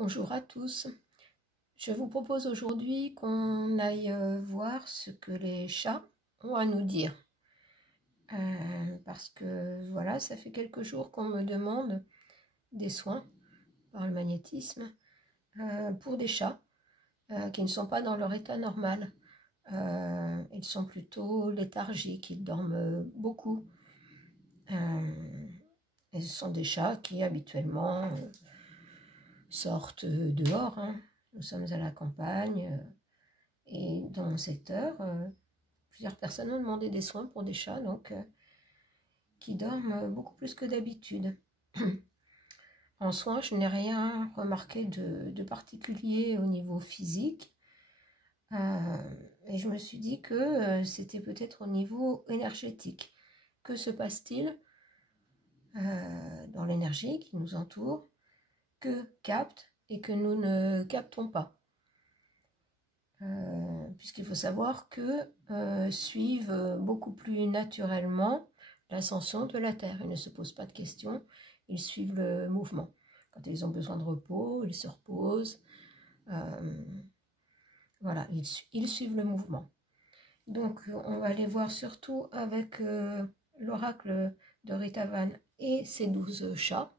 Bonjour à tous. Je vous propose aujourd'hui qu'on aille voir ce que les chats ont à nous dire. Parce que voilà, ça fait quelques jours qu'on me demande des soins par le magnétisme pour des chats qui ne sont pas dans leur état normal. Ils sont plutôt léthargiques, ils dorment beaucoup. Et ce sont des chats qui habituellement sortent dehors, hein. Nous sommes à la campagne et dans mon secteur, plusieurs personnes ont demandé des soins pour des chats donc, qui dorment beaucoup plus que d'habitude. En soins, je n'ai rien remarqué de particulier au niveau physique. Et je me suis dit que c'était peut-être au niveau énergétique. Que se passe-t-il dans l'énergie qui nous entoure, que capte et que nous ne captons pas? Puisqu'il faut savoir que suivent beaucoup plus naturellement l'ascension de la Terre. Ils ne se posent pas de questions, ils suivent le mouvement. Quand ils ont besoin de repos, ils se reposent. Voilà, ils suivent le mouvement. Donc on va aller voir surtout avec l'oracle de Rita Van et ses 12 chats,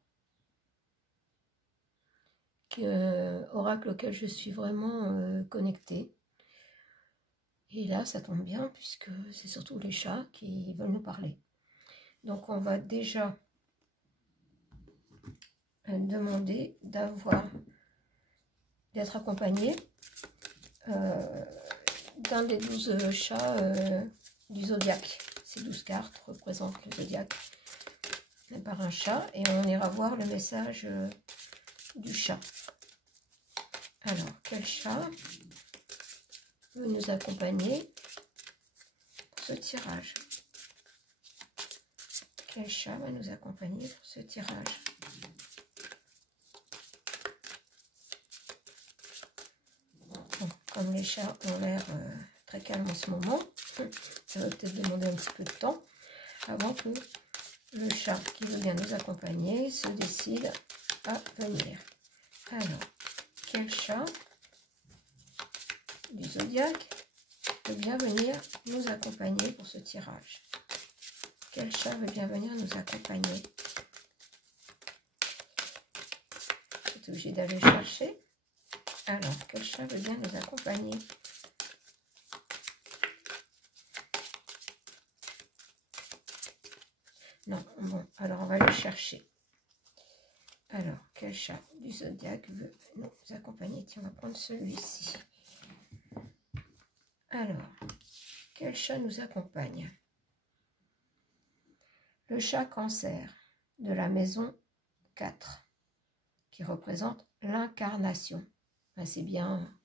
oracle auquel je suis vraiment connectée. Et là, ça tombe bien puisque c'est surtout les chats qui veulent nous parler. Donc, on va déjà demander d'être accompagné d'un des 12 chats du zodiaque. Ces 12 cartes représentent le zodiaque par un chat et on ira voir le message du chat. Alors, quel chat veut nous accompagner pour ce tirage? Quel chat va nous accompagner pour ce tirage? Bon, comme les chats ont l'air très calmes en ce moment, ça va peut-être demander un petit peu de temps avant que le chat qui veut bien nous accompagner se décide à venir. Alors, quel chat du zodiaque veut bien venir nous accompagner pour ce tirage? Quel chat veut bien venir nous accompagner? Je suis obligée d'aller chercher. Alors, quel chat veut bien nous accompagner? Non, bon, alors on va le chercher. Alors, quel chat du zodiaque veut nous accompagner? Tiens, on va prendre celui-ci. Alors, quel chat nous accompagne? Le chat Cancer de la maison 4, qui représente l'incarnation. Ben, c'est bien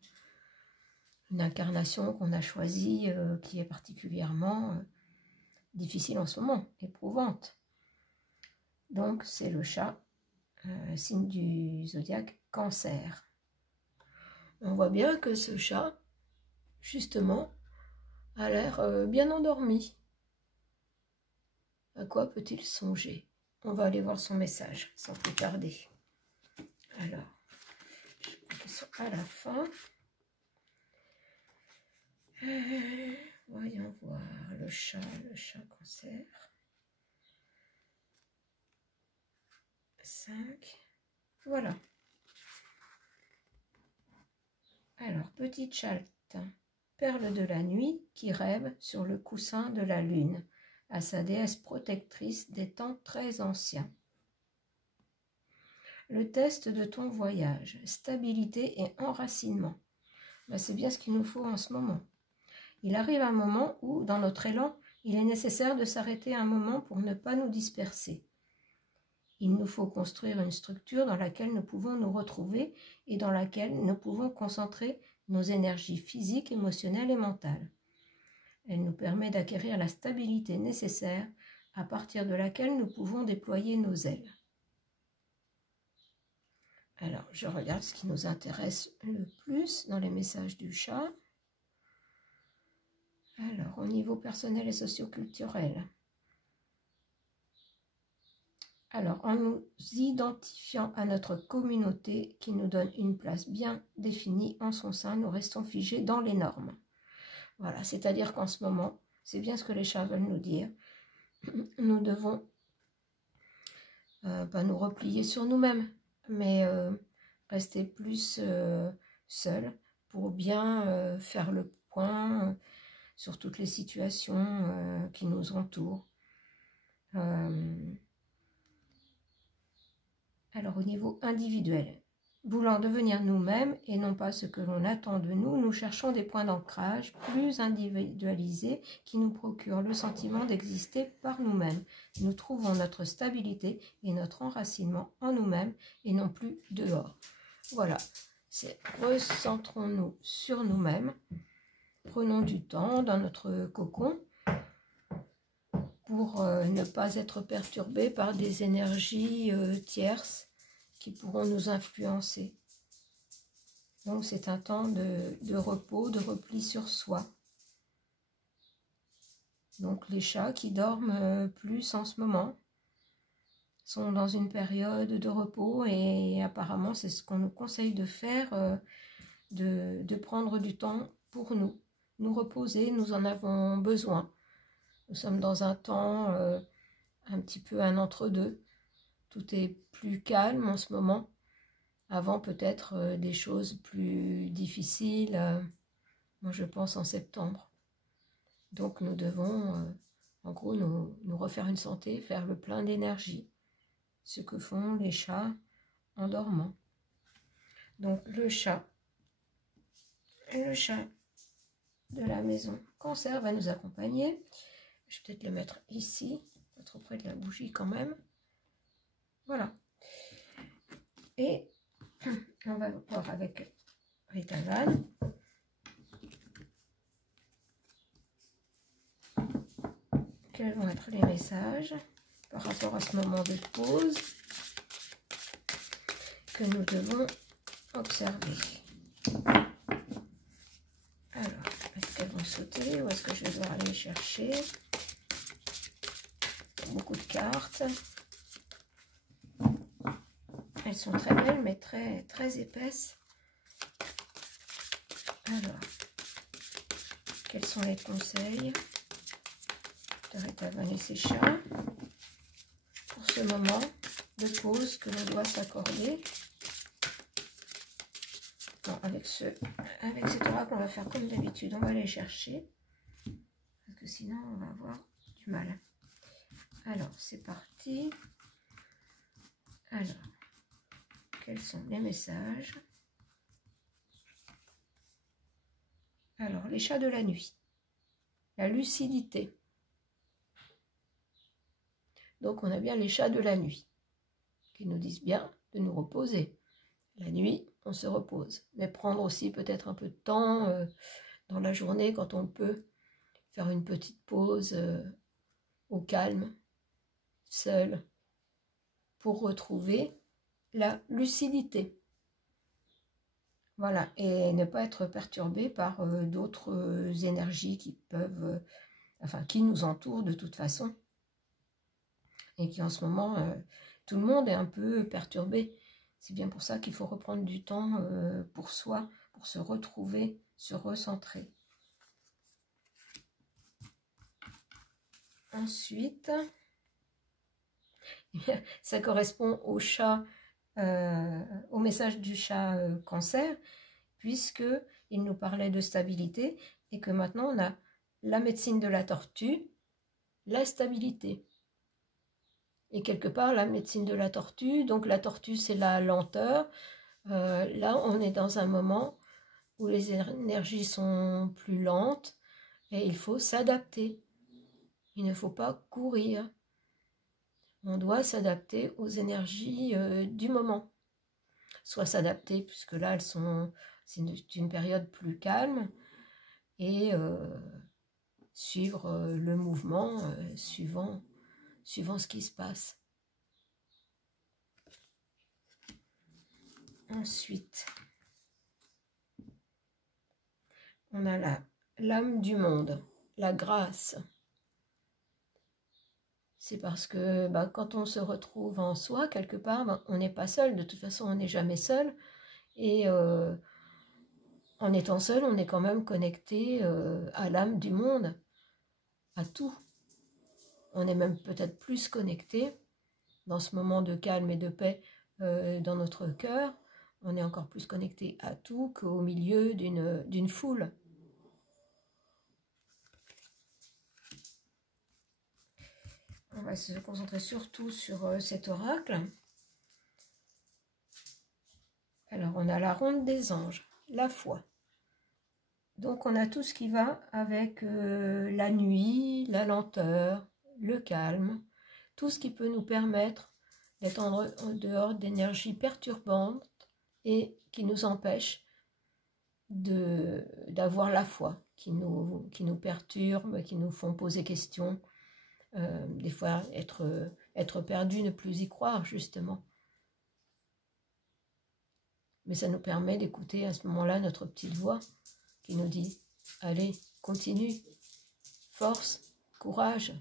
une incarnation qu'on a choisie, qui est particulièrement difficile en ce moment, éprouvante. Donc, c'est le chat, signe du zodiaque Cancer. On voit bien que ce chat, justement, a l'air bien endormi. À quoi peut-il songer? On va aller voir son message, sans plus tarder. Alors, je crois qu'ils sont à la fin. Voyons voir le chat Cancer. 5. Voilà. Alors, petite chatte, perle de la nuit qui rêve sur le coussin de la lune, à sa déesse protectrice des temps très anciens. Le test de ton voyage, stabilité et enracinement. Ben, c'est bien ce qu'il nous faut en ce moment. Il arrive un moment où, dans notre élan, il est nécessaire de s'arrêter un moment pour ne pas nous disperser. Il nous faut construire une structure dans laquelle nous pouvons nous retrouver et dans laquelle nous pouvons concentrer nos énergies physiques, émotionnelles et mentales. Elle nous permet d'acquérir la stabilité nécessaire à partir de laquelle nous pouvons déployer nos ailes. Alors, je regarde ce qui nous intéresse le plus dans les messages du chat. Alors, au niveau personnel et socio-culturel. Alors, en nous identifiant à notre communauté qui nous donne une place bien définie en son sein, nous restons figés dans les normes. Voilà, c'est-à-dire qu'en ce moment, c'est bien ce que les chats veulent nous dire, nous devons pas nous replier sur nous-mêmes, mais rester plus seuls pour bien faire le point sur toutes les situations qui nous entourent. Alors au niveau individuel, voulant devenir nous-mêmes et non pas ce que l'on attend de nous, nous cherchons des points d'ancrage plus individualisés qui nous procurent le sentiment d'exister par nous-mêmes. Nous trouvons notre stabilité et notre enracinement en nous-mêmes et non plus dehors. Voilà, c'est recentrons-nous sur nous-mêmes, prenons du temps dans notre cocon pour ne pas être perturbés par des énergies tierces qui pourront nous influencer. Donc c'est un temps de repos, de repli sur soi. Donc les chats qui dorment plus en ce moment sont dans une période de repos et apparemment c'est ce qu'on nous conseille de faire, de prendre du temps pour nous reposer, nous en avons besoin. Nous sommes dans un temps un petit peu un entre-deux. Tout est plus calme en ce moment. Avant peut-être des choses plus difficiles, moi je pense en septembre. Donc nous devons en gros nous refaire une santé, faire le plein d'énergie. Ce que font les chats en dormant. Donc le chat de la maison Cancer va nous accompagner. Je vais peut-être le mettre ici, pas trop près de la bougie quand même. Voilà. Et on va voir avec Rita Van. Quels vont être les messages par rapport à ce moment de pause que nous devons observer. Alors, est-ce qu'elles vont sauter ou est-ce que je vais devoir aller les chercher? Beaucoup de cartes. Elles sont très belles mais très épaisses. Alors, quels sont les conseils de Rita Van et ses chats pour ce moment de pause que l'on doit s'accorder? Bon, avec cet oracle, on va faire comme d'habitude, on va aller chercher, parce que sinon on va avoir du mal. Alors, c'est parti. Alors, quels sont les messages? Alors, les chats de la nuit. La lucidité. Donc, on a bien les chats de la nuit, qui nous disent bien de nous reposer. La nuit, on se repose. Mais prendre aussi peut-être un peu de temps dans la journée, quand on peut, faire une petite pause au calme, seul, pour retrouver la lucidité. Voilà, et ne pas être perturbé par d'autres énergies qui peuvent, qui nous entourent de toute façon. Et qui en ce moment, tout le monde est un peu perturbé. C'est bien pour ça qu'il faut reprendre du temps pour soi, pour se retrouver, se recentrer. Ensuite, ça correspond au chat, au message du chat Cancer, puisqu'il nous parlait de stabilité et que maintenant on a la médecine de la tortue, la stabilité. Et quelque part, la médecine de la tortue, donc la tortue c'est la lenteur. Là, on est dans un moment où les énergies sont plus lentes et il faut s'adapter. Il ne faut pas courir. On doit s'adapter aux énergies du moment. Soit s'adapter, puisque là, c'est une période plus calme, et suivre le mouvement suivant ce qui se passe. Ensuite, on a l'âme du monde, la grâce. c'est parce que quand on se retrouve en soi, quelque part, on n'est pas seul. De toute façon, on n'est jamais seul. Et en étant seul, on est quand même connecté à l'âme du monde, à tout. On est même peut-être plus connecté dans ce moment de calme et de paix dans notre cœur. On est encore plus connecté à tout qu'au milieu d'une foule. On va se concentrer surtout sur cet oracle. Alors, on a la ronde des anges, la foi. Donc, on a tout ce qui va avec la nuit, la lenteur, le calme, tout ce qui peut nous permettre d'être en dehors d'énergies perturbantes et qui nous empêchent d'avoir la foi, qui nous perturbent, qui nous font poser questions. Des fois, être perdu, ne plus y croire, justement. Mais ça nous permet d'écouter à ce moment-là notre petite voix qui nous dit « Allez, continue, force, courage,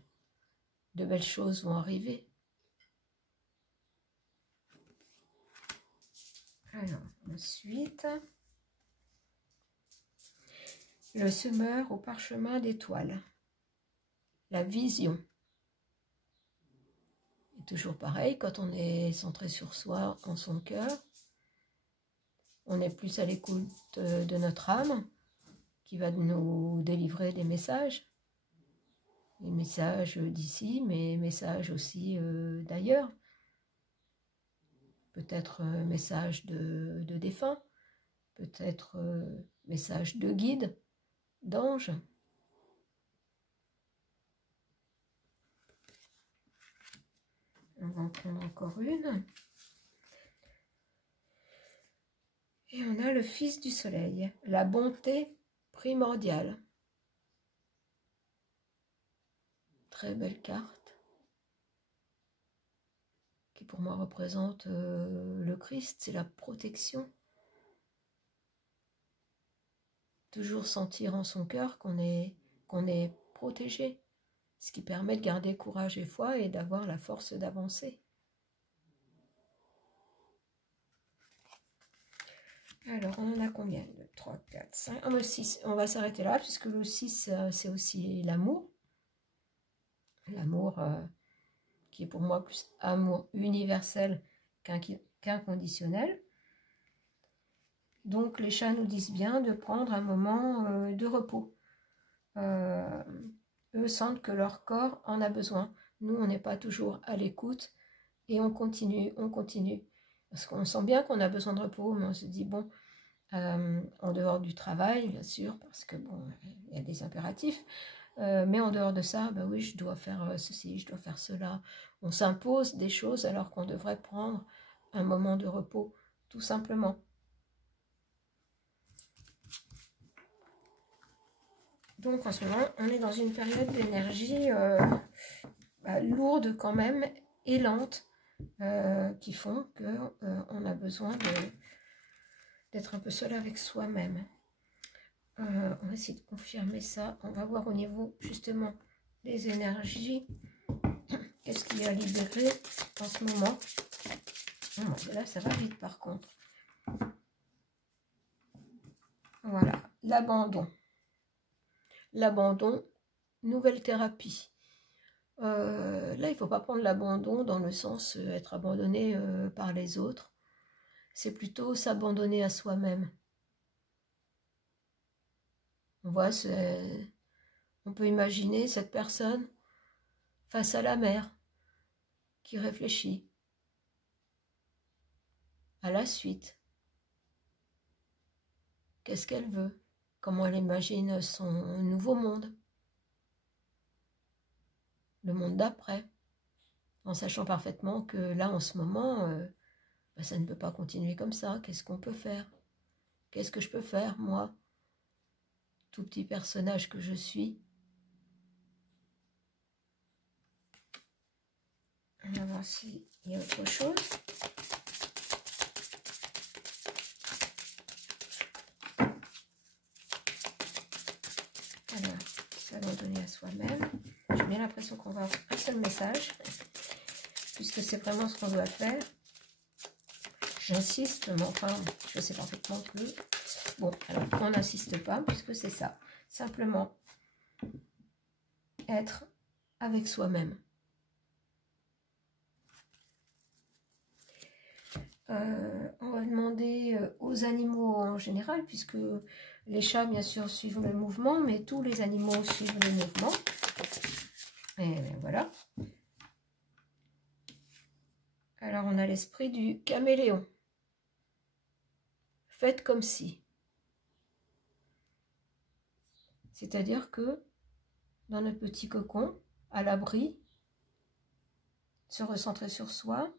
de belles choses vont arriver. » Alors, ensuite, le semeur au parchemin d'étoiles, la vision. Et toujours pareil, quand on est centré sur soi, en son cœur, on est plus à l'écoute de notre âme qui va nous délivrer des messages d'ici, mais messages aussi d'ailleurs. Peut-être messages de défunts, peut-être messages de guides, d'anges. On va en prendre encore une. Et on a le Fils du Soleil, la bonté primordiale. Très belle carte, qui pour moi représente le Christ, c'est la protection. Toujours sentir en son cœur qu'on est protégé, ce qui permet de garder courage et foi et d'avoir la force d'avancer. Alors, on en a combien? 2, 3, 4, 5, ah, 6. On va s'arrêter là, puisque le 6, c'est aussi l'amour. L'amour qui est pour moi plus amour universel qu'inconditionnel. Donc, les chats nous disent bien de prendre un moment de repos. Eux sentent que leur corps en a besoin. Nous, on n'est pas toujours à l'écoute et on continue. Parce qu'on sent bien qu'on a besoin de repos, mais on se dit, bon, en dehors du travail, bien sûr, parce que bon, il y a des impératifs, mais en dehors de ça, oui, je dois faire ceci, je dois faire cela. On s'impose des choses alors qu'on devrait prendre un moment de repos, tout simplement. Donc en ce moment, on est dans une période d'énergie lourde quand même et lente, qui font qu'on a besoin d'être un peu seul avec soi-même. On va essayer de confirmer ça. On va voir au niveau justement des énergies. Qu'est-ce qu'il y a à libérer en ce moment? Là, ça va vite par contre. Voilà, l'abandon. L'abandon, nouvelle thérapie. Là, il ne faut pas prendre l'abandon dans le sens être abandonné par les autres. C'est plutôt s'abandonner à soi-même. On peut imaginer cette personne face à la mer qui réfléchit à la suite. Qu'est-ce qu'elle veut? Comment elle imagine son nouveau monde? Le monde d'après, en sachant parfaitement que là, en ce moment, ça ne peut pas continuer comme ça. Qu'est-ce qu'on peut faire? Qu'est-ce que je peux faire, moi, tout petit personnage que je suis? On va voir s'il y a autre chose. Alors, s'abandonner à soi-même. Je bien l'impression qu'on va avoir un seul message, puisque c'est vraiment ce qu'on doit faire. J'insiste, mais enfin, je sais parfaitement que... Bon, alors, on n'insiste pas, puisque c'est ça. Simplement, être avec soi-même. On va demander aux animaux en général, puisque les chats, bien sûr, suivent le mouvement, mais tous les animaux suivent le mouvement. Et voilà. Alors, on a l'esprit du caméléon. Faites comme si. C'est-à-dire que dans notre petit cocon, à l'abri, se recentrer sur soi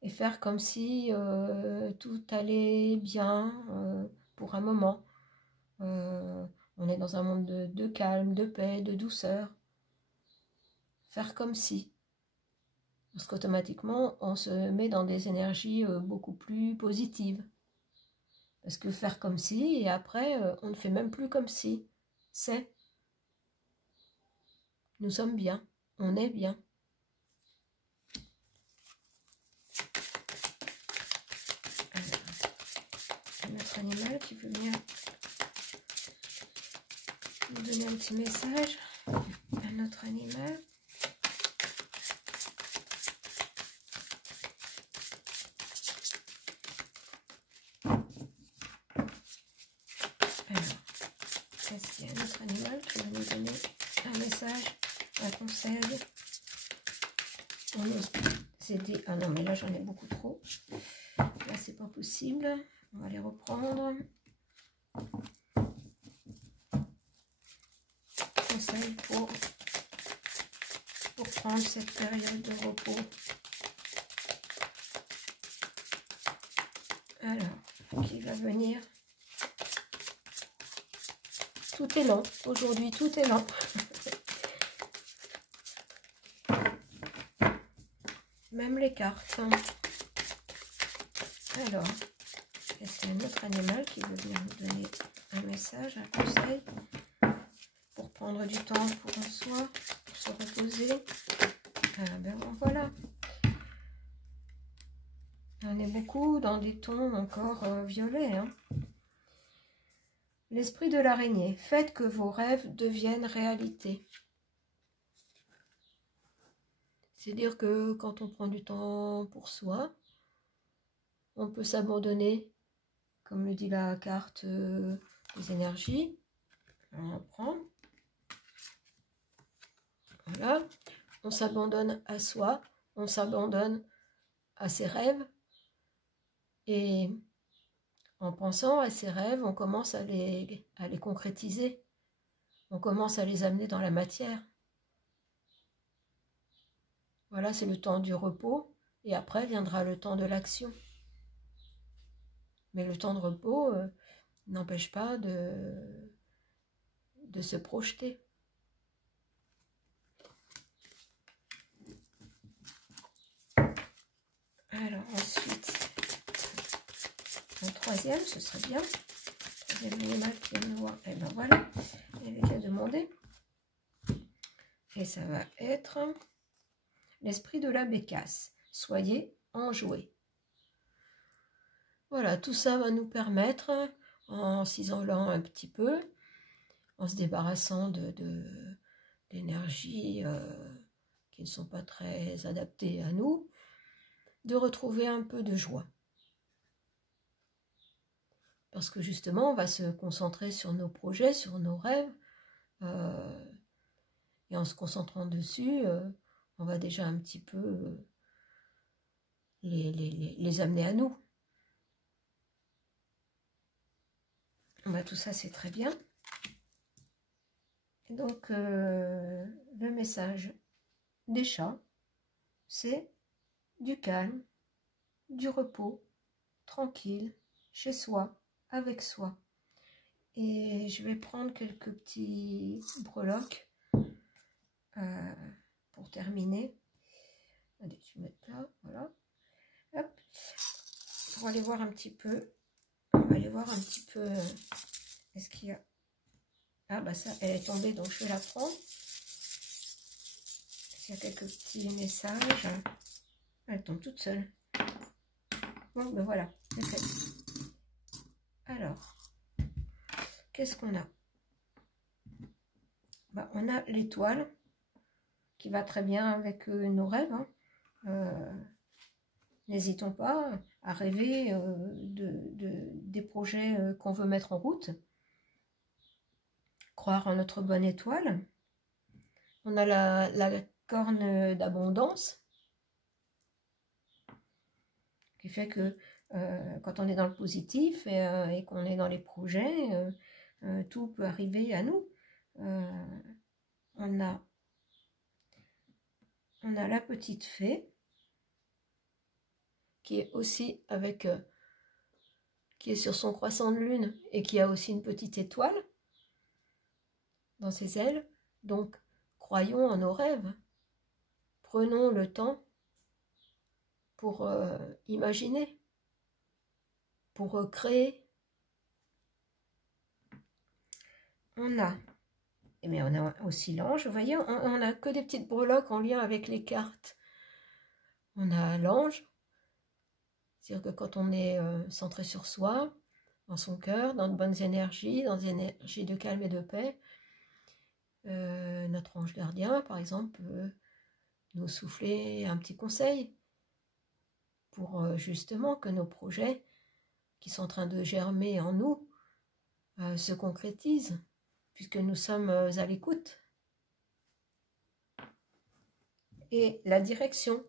et faire comme si tout allait bien pour un moment. On est dans un monde de calme, de paix, de douceur. Faire comme si. Parce qu'automatiquement, on se met dans des énergies beaucoup plus positives. Parce que faire comme si, et après, on ne fait même plus comme si. C'est. Nous sommes bien. On est bien. Alors, notre animal qui veut bien nous donner un petit message. Un autre animal. Est-ce qu'il y a un autre animal qui va nous donner un message, un conseil pour nous aider? Ah non, mais là j'en ai beaucoup trop. Là c'est pas possible. On va les reprendre. Conseil pour prendre cette période de repos. Alors, qui va venir? Tout est lent. Aujourd'hui, tout est lent. Même les cartes. Alors, est-ce qu'il y a un autre animal qui veut venir nous donner un message, un conseil pour prendre du temps pour soi, pour se reposer? Ah ben voilà. On est beaucoup dans des tons encore violets. Hein. L'esprit de l'araignée. Faites que vos rêves deviennent réalité. C'est-à-dire que quand on prend du temps pour soi, on peut s'abandonner, comme le dit la carte des énergies. On prend. Voilà. On s'abandonne à soi, on s'abandonne à ses rêves. Et en pensant à ces rêves, on commence à les concrétiser. On commence à les amener dans la matière. Voilà, c'est le temps du repos. Et après viendra le temps de l'action. Mais le temps de repos n'empêche pas de se projeter. Alors ensuite, un troisième, ce serait bien. Troisième animal qui vient me voir. Et ben voilà, il avait qu'à demander. Et ça va être l'esprit de la bécasse. Soyez enjoués. Voilà, tout ça va nous permettre, en s'isolant un petit peu, en se débarrassant d'énergies qui ne sont pas très adaptées à nous, de retrouver un peu de joie. Parce que justement, on va se concentrer sur nos projets, sur nos rêves, et en se concentrant dessus, on va déjà un petit peu les amener à nous. Bah, tout ça, c'est très bien. Et donc, le message des chats, c'est du calme, du repos, tranquille, chez soi, avec soi. Et je vais prendre quelques petits breloques pour terminer. Allez, je vais mettre là, voilà. Hop. Pour aller voir un petit peu. On va aller voir un petit peu. Est-ce qu'il y a... Ah bah ça, elle est tombée, donc je vais la prendre. s'il y a quelques petits messages. Elle tombe toute seule. Bon, ben voilà, c'est fait. Alors, qu'est-ce qu'on a? Ben, on a l'étoile qui va très bien avec nos rêves. Hein. N'hésitons pas à rêver des projets qu'on veut mettre en route. Croire en notre bonne étoile. On a la corne d'abondance qui fait que quand on est dans le positif et qu'on est dans les projets, tout peut arriver à nous. On a la petite fée qui est aussi avec qui est sur son croissant de lune et qui a aussi une petite étoile dans ses ailes. Donc croyons en nos rêves, prenons le temps pour imaginer, pour créer. On a aussi l'ange, vous voyez, on n'a que des petites breloques en lien avec les cartes. On a l'ange, c'est-à-dire que quand on est centré sur soi, dans son cœur, dans de bonnes énergies, dans des énergies de calme et de paix, notre ange gardien, par exemple, peut nous souffler un petit conseil pour justement que nos projets qui sont en train de germer en nous se concrétisent, puisque nous sommes à l'écoute. Et la direction,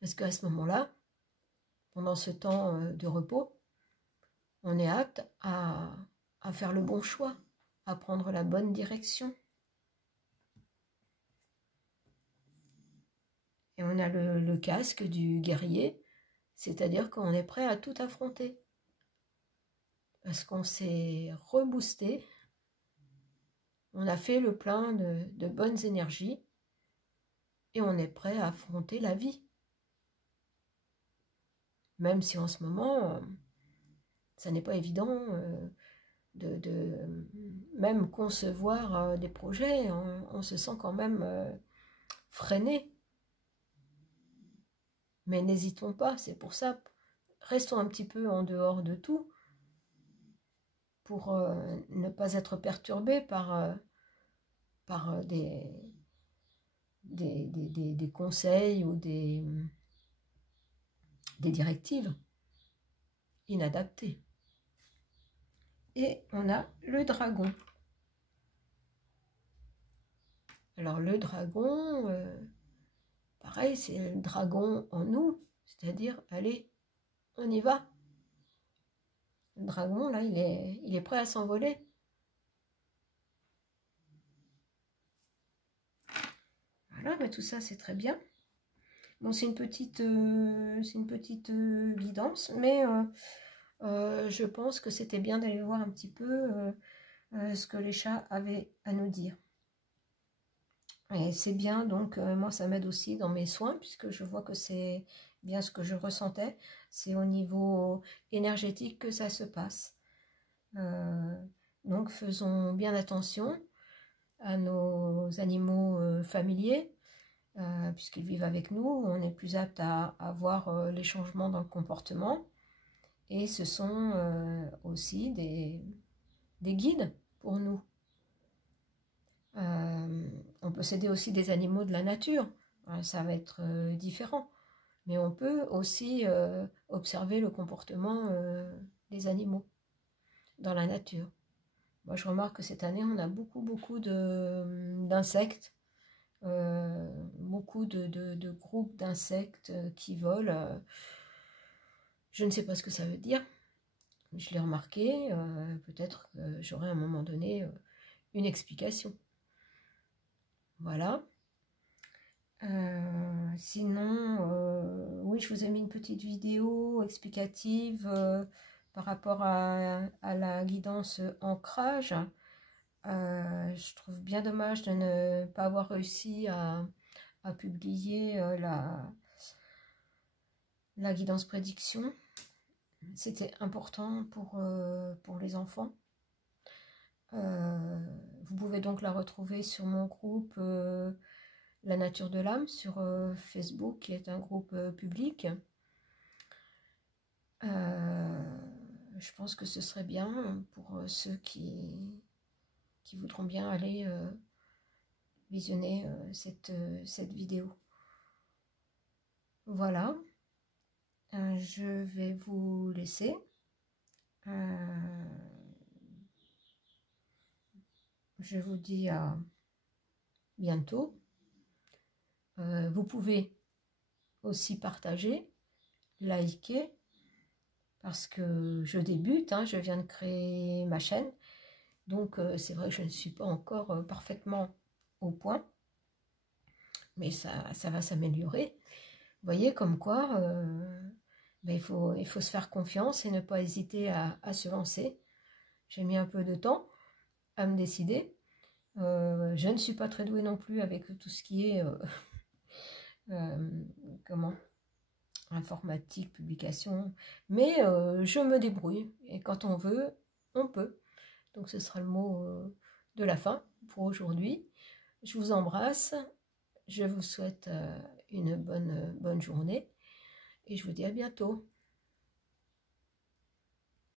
parce qu'à ce moment-là, pendant ce temps de repos, on est apte à faire le bon choix, à prendre la bonne direction. Et on a le casque du guerrier, c'est-à-dire qu'on est prêt à tout affronter. Parce qu'on s'est reboosté, on a fait le plein de bonnes énergies et on est prêt à affronter la vie. Même si en ce moment, ça n'est pas évident de même concevoir des projets, on se sent quand même freiné. Mais n'hésitons pas, c'est pour ça, restons un petit peu en dehors de tout, pour ne pas être perturbés par des conseils ou des directives inadaptées. Et on a le dragon. Alors le dragon, pareil, c'est le dragon en nous, c'est-à-dire, allez, on y va. Le dragon, là, il est prêt à s'envoler. Voilà, mais tout ça, c'est très bien. Bon, c'est une petite guidance, mais je pense que c'était bien d'aller voir un petit peu ce que les chats avaient à nous dire. Et c'est bien, donc moi, ça m'aide aussi dans mes soins, puisque je vois que c'est bien ce que je ressentais. C'est au niveau énergétique que ça se passe. Donc, faisons bien attention à nos animaux familiers, puisqu'ils vivent avec nous. On est plus apte à voir les changements dans le comportement. Et ce sont aussi des guides pour nous. On peut s'aider aussi des animaux de la nature. Ça va être différent. Mais on peut aussi observer le comportement des animaux dans la nature. Moi, je remarque que cette année, on a beaucoup d'insectes, beaucoup de groupes d'insectes qui volent. Je ne sais pas ce que ça veut dire. Je l'ai remarqué. Peut-être que j'aurai à un moment donné une explication. Voilà. Sinon, oui, je vous ai mis une petite vidéo explicative par rapport à la guidance ancrage. Je trouve bien dommage de ne pas avoir réussi à publier la guidance prédiction. C'était important pour les enfants. Vous pouvez donc la retrouver sur mon groupe La Nature de l'âme sur Facebook, qui est un groupe public. Je pense que ce serait bien pour ceux qui voudront bien aller visionner cette vidéo. Voilà, je vais vous laisser. Je vous dis à bientôt. Vous pouvez aussi partager, liker, parce que je débute, hein, je viens de créer ma chaîne, donc c'est vrai que je ne suis pas encore parfaitement au point, mais ça va s'améliorer. Vous voyez, comme quoi, il faut se faire confiance et ne pas hésiter à se lancer. J'ai mis un peu de temps à me décider. Je ne suis pas très douée non plus avec tout ce qui est informatique, publication, mais je me débrouille et quand on veut, on peut. Donc ce sera le mot de la fin pour aujourd'hui. Je vous embrasse, je vous souhaite une bonne journée et je vous dis à bientôt.